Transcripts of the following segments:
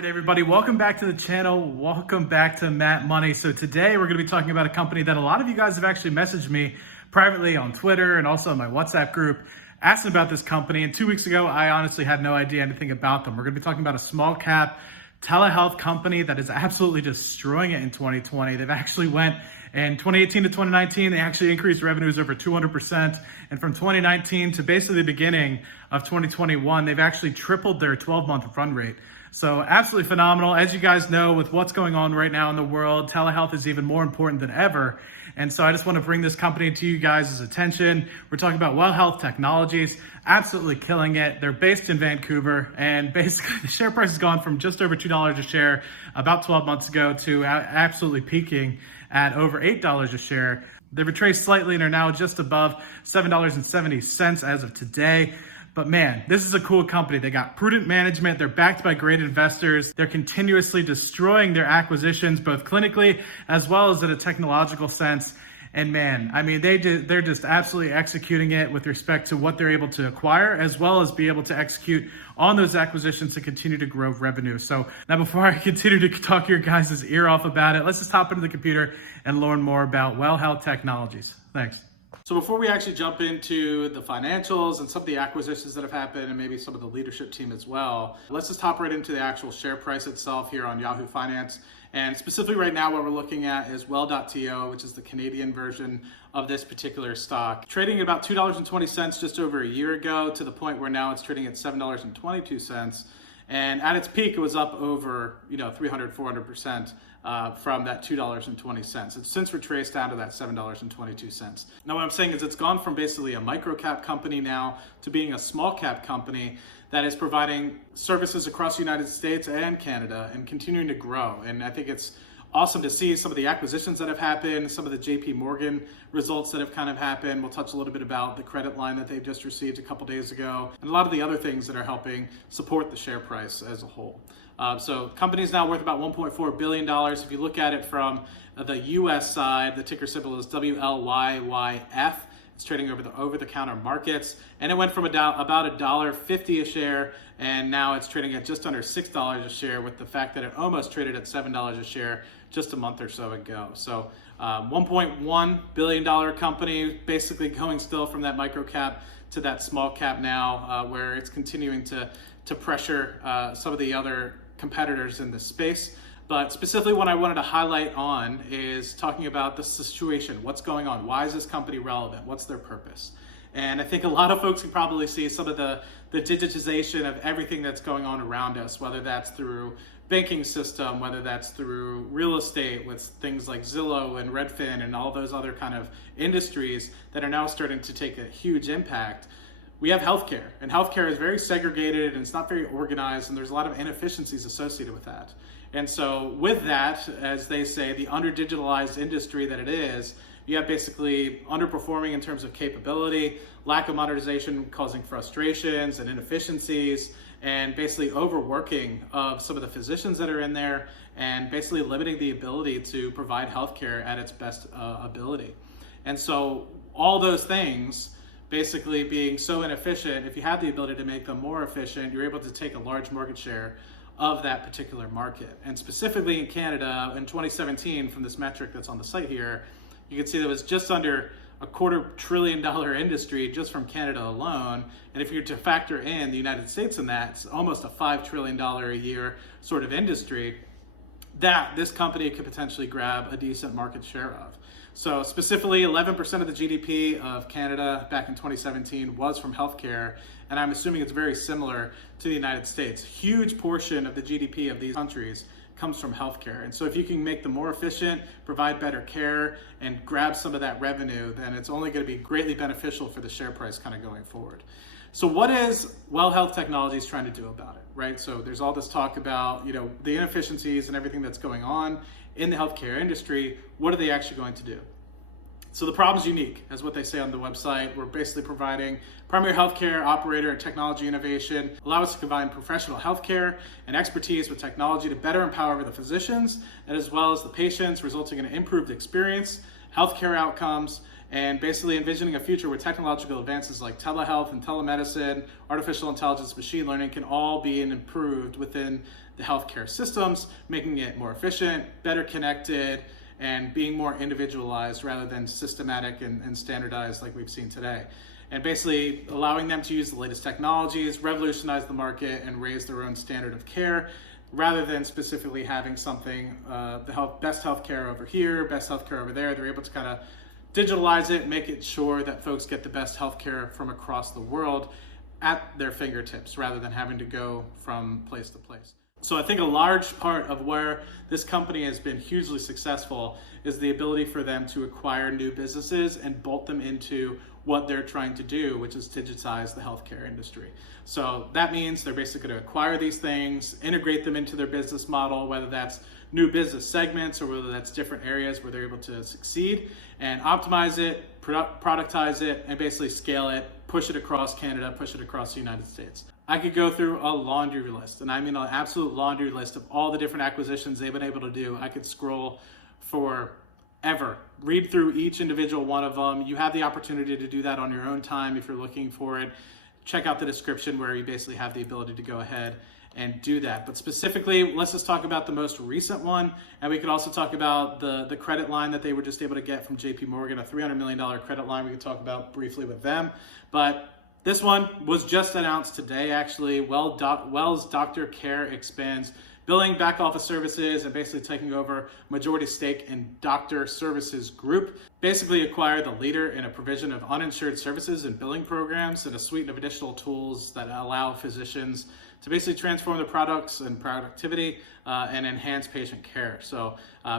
right, everybody, welcome back to the channel. Welcome back to Matt Money. So today we're going to be talking about a company that a lot of you guys have actually messaged me privately on Twitter and also in my WhatsApp group asking about this company. And 2 weeks ago, I honestly had no idea anything about them. We're going to be talking about a small cap telehealth company that is absolutely destroying it in 2020. They've actually went in 2018 to 2019, they actually increased revenues over 200%. And from 2019 to basically the beginning of 2021, they've actually tripled their 12-month run rate. So absolutely phenomenal. As you guys know, with what's going on right now in the world, telehealth is even more important than ever. And so I just want to bring this company to you guys' attention. We're talking about WLYYF Technologies, absolutely killing it. They're based in Vancouver, and basically the share price has gone from just over $2 a share about 12 months ago to absolutely peaking at over $8 a share. They've retraced slightly and are now just above $7.70 as of today. But man, this is a cool company. They got prudent management. They're backed by great investors. They're continuously destroying their acquisitions, both clinically as well as in a technological sense. And man, I mean, they're just absolutely executing it with respect to what they're able to acquire, as well as be able to execute on those acquisitions to continue to grow revenue. So now before I continue to talk your guys' ear off about it, let's just hop into the computer and learn more about WLYYF Technologies. Thanks. So before we actually jump into the financials and some of the acquisitions that have happened and maybe some of the leadership team as well, let's just hop right into the actual share price itself here on Yahoo Finance. And specifically right now what we're looking at is well.to, which is the Canadian version of this particular stock. Trading at about $2.20 just over a year ago, to the point where now it's trading at $7.22. And at its peak, it was up over 300, 400% from that $2.20. It's since retraced down to that $7.22. Now what I'm saying is it's gone from basically a micro cap company now to being a small cap company that is providing services across the United States and Canada and continuing to grow. And I think it's awesome to see some of the acquisitions that have happened, some of the JP Morgan results that have kind of happened. We'll touch a little bit about the credit line that they've just received a couple days ago, and a lot of the other things that are helping support the share price as a whole. So the company is now worth about $1.4 billion. If you look at it from the US side, the ticker symbol is WLYYF. It's trading over the over-the-counter markets, and it went from about $1.50 a share, and now it's trading at just under $6 a share, with the fact that it almost traded at $7 a share just a month or so ago. So $1.1 billion company, basically going still from that micro cap to that small cap now, where it's continuing to pressure some of the other competitors in this space. But specifically what I wanted to highlight on is talking about the situation. What's going on? Why is this company relevant? What's their purpose? And I think a lot of folks can probably see some of the digitization of everything that's going on around us, whether that's through banking system, whether that's through real estate with things like Zillow and Redfin and all those other kind of industries that are now starting to take a huge impact. We have healthcare, and healthcare is very segregated and it's not very organized, and there's a lot of inefficiencies associated with that. And so with that, as they say, the under-digitalized industry that it is, you have basically underperforming in terms of capability, lack of modernization causing frustrations and inefficiencies, and basically overworking of some of the physicians that are in there, and basically limiting the ability to provide healthcare at its best ability. And so all those things basically being so inefficient, if you have the ability to make them more efficient, you're able to take a large market share of that particular market. And specifically in Canada, in 2017, from this metric that's on the site here, you can see that it was just under a $250 billion industry just from Canada alone. And if you're to factor in the United States in that, it's almost a $5 trillion a year sort of industry that this company could potentially grab a decent market share of. So specifically 11% of the GDP of Canada back in 2017 was from healthcare, and I'm assuming it's very similar to the United States. Huge portion of the GDP of these countries comes from healthcare. And so if you can make them more efficient, provide better care, and grab some of that revenue, then it's only going to be greatly beneficial for the share price kind of going forward. So what is WLYYF Technologies trying to do about it, right? So there's all this talk about, the inefficiencies and everything that's going on in the healthcare industry. What are they actually going to do? So the problem's unique, as what they say on the website. We're basically providing primary healthcare operator and technology innovation, allow us to combine professional healthcare and expertise with technology to better empower the physicians and as well as the patients, resulting in an improved experience, healthcare outcomes, and basically envisioning a future where technological advances like telehealth and telemedicine, artificial intelligence, machine learning can all be improved within the healthcare systems, making it more efficient, better connected, and being more individualized rather than systematic and standardized like we've seen today. And basically allowing them to use the latest technologies, revolutionize the market, and raise their own standard of care, rather than specifically having something, best healthcare over here, best healthcare over there. They're able to kind of digitalize it, make it sure that folks get the best healthcare from across the world at their fingertips, rather than having to go from place to place. So I think a large part of where this company has been hugely successful is the ability for them to acquire new businesses and bolt them into what they're trying to do, which is digitize the healthcare industry. So that means they're basically going to acquire these things, integrate them into their business model, whether that's new business segments or whether that's different areas where they're able to succeed, and optimize it, productize it, and basically scale it, push it across Canada, push it across the United States. I could go through a laundry list, and I mean an absolute laundry list of all the different acquisitions they've been able to do. I could scroll forever, read through each individual one of them. You have the opportunity to do that on your own time if you're looking for it. Check out the description where you basically have the ability to go ahead and do that. But specifically, let's just talk about the most recent one, and we could also talk about the credit line that they were just able to get from JP Morgan, a $300 million credit line we could talk about briefly with them. But this one was just announced today, actually. Wells Doctor Care expands billing, back office services, and basically taking over majority stake in Doctor Services Group. Basically acquired the leader in a provision of uninsured services and billing programs and a suite of additional tools that allow physicians to basically transform their products and productivity and enhance patient care. So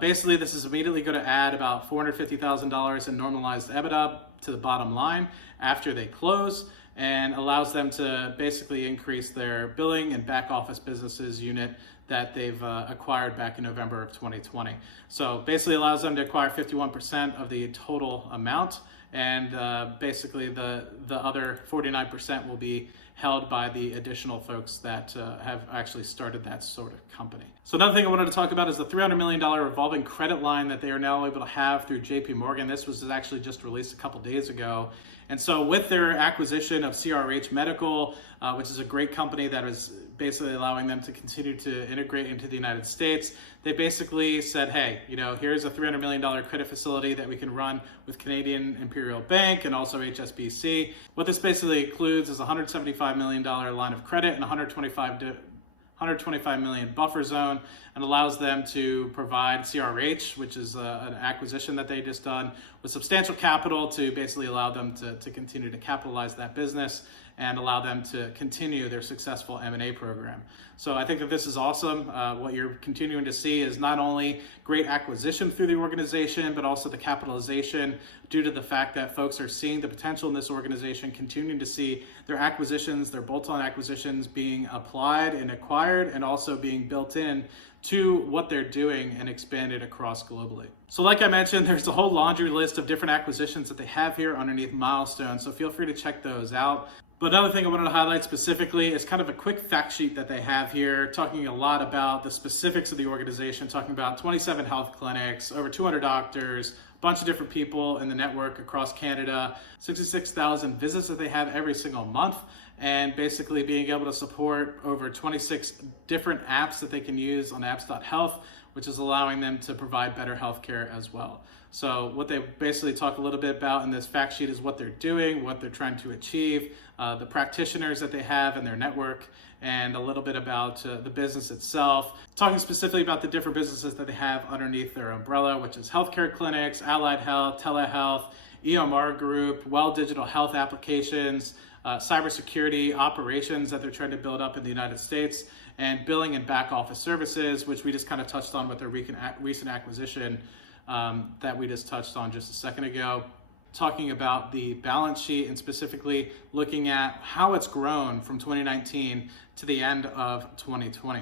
basically this is immediately going to add about $450,000 in normalized EBITDA to the bottom line after they close, and allows them to basically increase their billing and back office businesses unit that they've acquired back in November of 2020. So basically allows them to acquire 51% of the total amount, and basically the other 49% will be held by the additional folks that have actually started that sort of company. So another thing I wanted to talk about is the $300 million revolving credit line that they are now able to have through JP Morgan. This was actually just released a couple days ago. And so with their acquisition of CRH Medical, which is a great company that is basically allowing them to continue to integrate into the United States, they basically said, hey, here's a $300 million credit facility that we can run with Canadian Imperial Bank and also HSBC. What this basically includes is a $175 million line of credit and 125 million buffer zone, and allows them to provide CRH, which is an acquisition that they just done, with substantial capital to basically allow them to continue to capitalize that business and allow them to continue their successful M&A program. So I think that this is awesome. What you're continuing to see is not only great acquisition through the organization, but also the capitalization due to the fact that folks are seeing the potential in this organization, continuing to see their acquisitions, their bolt-on acquisitions being applied and acquired, and also being built in to what they're doing and expanded across globally. So like I mentioned, there's a whole laundry list of different acquisitions that they have here underneath Milestone, so feel free to check those out. But another thing I wanted to highlight specifically is kind of a quick fact sheet that they have here, talking a lot about the specifics of the organization, talking about 27 health clinics, over 200 doctors, a bunch of different people in the network across Canada, 66,000 visits that they have every single month, and basically being able to support over 26 different apps that they can use on apps.health, which is allowing them to provide better healthcare as well. So what they basically talk a little bit about in this fact sheet is what they're doing, what they're trying to achieve, the practitioners that they have in their network, and a little bit about the business itself, talking specifically about the different businesses that they have underneath their umbrella, which is healthcare clinics, allied health, telehealth, EMR group, well digital health applications, cybersecurity operations that they're trying to build up in the United States, and billing and back office services, which we just kind of touched on with their recent acquisition that we just touched on just a second ago, talking about the balance sheet and specifically looking at how it's grown from 2019 to the end of 2020.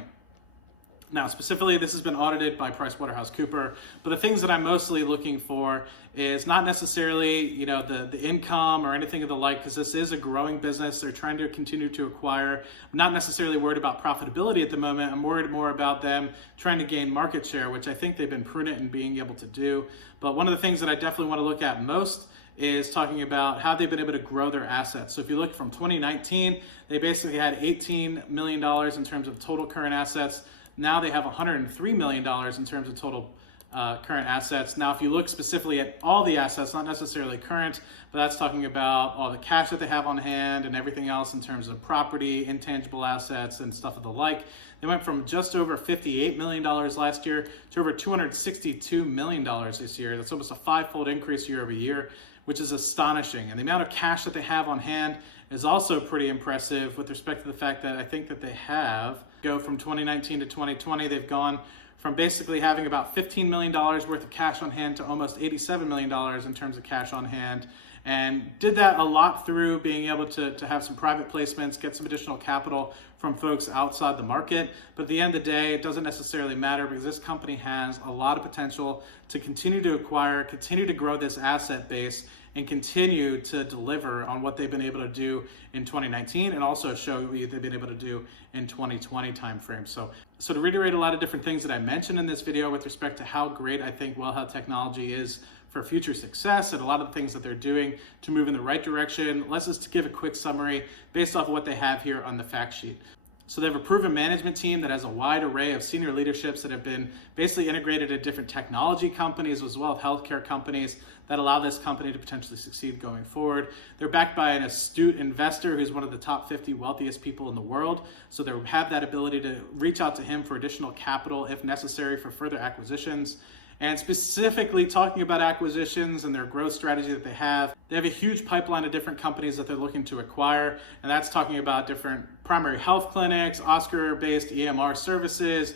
Now, specifically, this has been audited by PricewaterhouseCoopers, but the things that I'm mostly looking for is not necessarily, the income or anything of the like, because this is a growing business. They're trying to continue to acquire. I'm not necessarily worried about profitability at the moment. I'm worried more about them trying to gain market share, which I think they've been prudent in being able to do. But one of the things that I definitely want to look at most is talking about how they've been able to grow their assets. So if you look from 2019, they basically had $18 million in terms of total current assets. Now they have $103 million in terms of total current assets. Now, if you look specifically at all the assets, not necessarily current, but that's talking about all the cash that they have on hand and everything else in terms of property, intangible assets, and stuff of the like. They went from just over $58 million last year to over $262 million this year. That's almost a 5-fold increase year over year, which is astonishing. And the amount of cash that they have on hand is also pretty impressive with respect to the fact that I think that they go from 2019 to 2020, they've gone from basically having about $15 million worth of cash on hand to almost $87 million in terms of cash on hand. And did that a lot through being able to have some private placements, get some additional capital from folks outside the market. But at the end of the day, it doesn't necessarily matter because this company has a lot of potential to continue to acquire, continue to grow this asset base, and continue to deliver on what they've been able to do in 2019 and also show what they've been able to do in 2020 timeframe. So to reiterate a lot of different things that I mentioned in this video with respect to how great I think WLYYF technology is for future success and a lot of the things that they're doing to move in the right direction, let's just give a quick summary based off of what they have here on the fact sheet. So they have a proven management team that has a wide array of senior leaderships that have been basically integrated at different technology companies as well as healthcare companies that allow this company to potentially succeed going forward. They're backed by an astute investor who's one of the top 50 wealthiest people in the world. So they have that ability to reach out to him for additional capital if necessary for further acquisitions. And specifically talking about acquisitions and their growth strategy that they have a huge pipeline of different companies that they're looking to acquire. And that's talking about different primary health clinics, Oscar-based EMR services,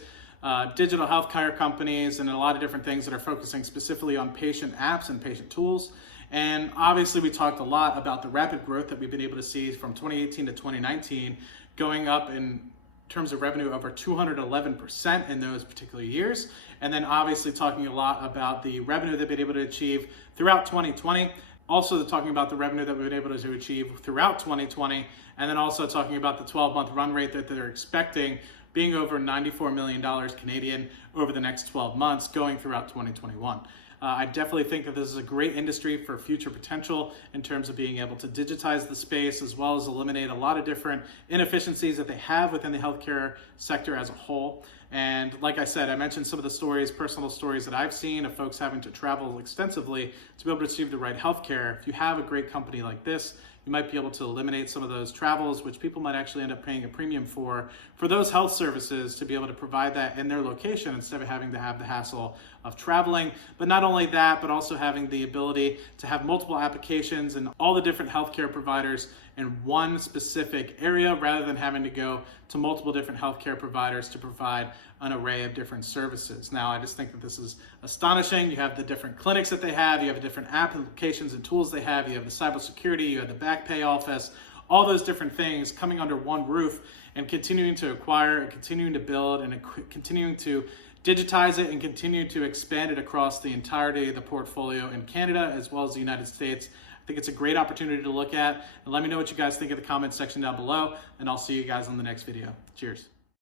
digital healthcare companies, and a lot of different things that are focusing specifically on patient apps and patient tools. And obviously we talked a lot about the rapid growth that we've been able to see from 2018 to 2019, going up in terms of revenue over 211% in those particular years. And then obviously talking a lot about the revenue they've been able to achieve throughout 2020. Also talking about the revenue that we've been able to achieve throughout 2020. And then also talking about the 12-month run rate that they're expecting being over $94 million Canadian over the next 12 months going throughout 2021. I definitely think that this is a great industry for future potential in terms of being able to digitize the space as well as eliminate a lot of different inefficiencies that they have within the healthcare sector as a whole. And like I said, I mentioned some of the stories, personal stories that I've seen of folks having to travel extensively to be able to receive the right healthcare. If you have a great company like this, you might be able to eliminate some of those travels, which people might actually end up paying a premium for those health services to be able to provide that in their location instead of having to have the hassle of traveling. But not only that, but also having the ability to have multiple applications and all the different healthcare providers in one specific area rather than having to go to multiple different healthcare providers to provide an array of different services. Now, I just think that this is astonishing. You have the different clinics that they have, you have the different applications and tools they have, you have the cybersecurity, you have the back pay office, all those different things coming under one roof and continuing to acquire and continuing to build and continuing to digitize it and continue to expand it across the entirety of the portfolio in Canada as well as the United States. I think it's a great opportunity to look at. And let me know what you guys think in the comments section down below, and I'll see you guys on the next video. Cheers.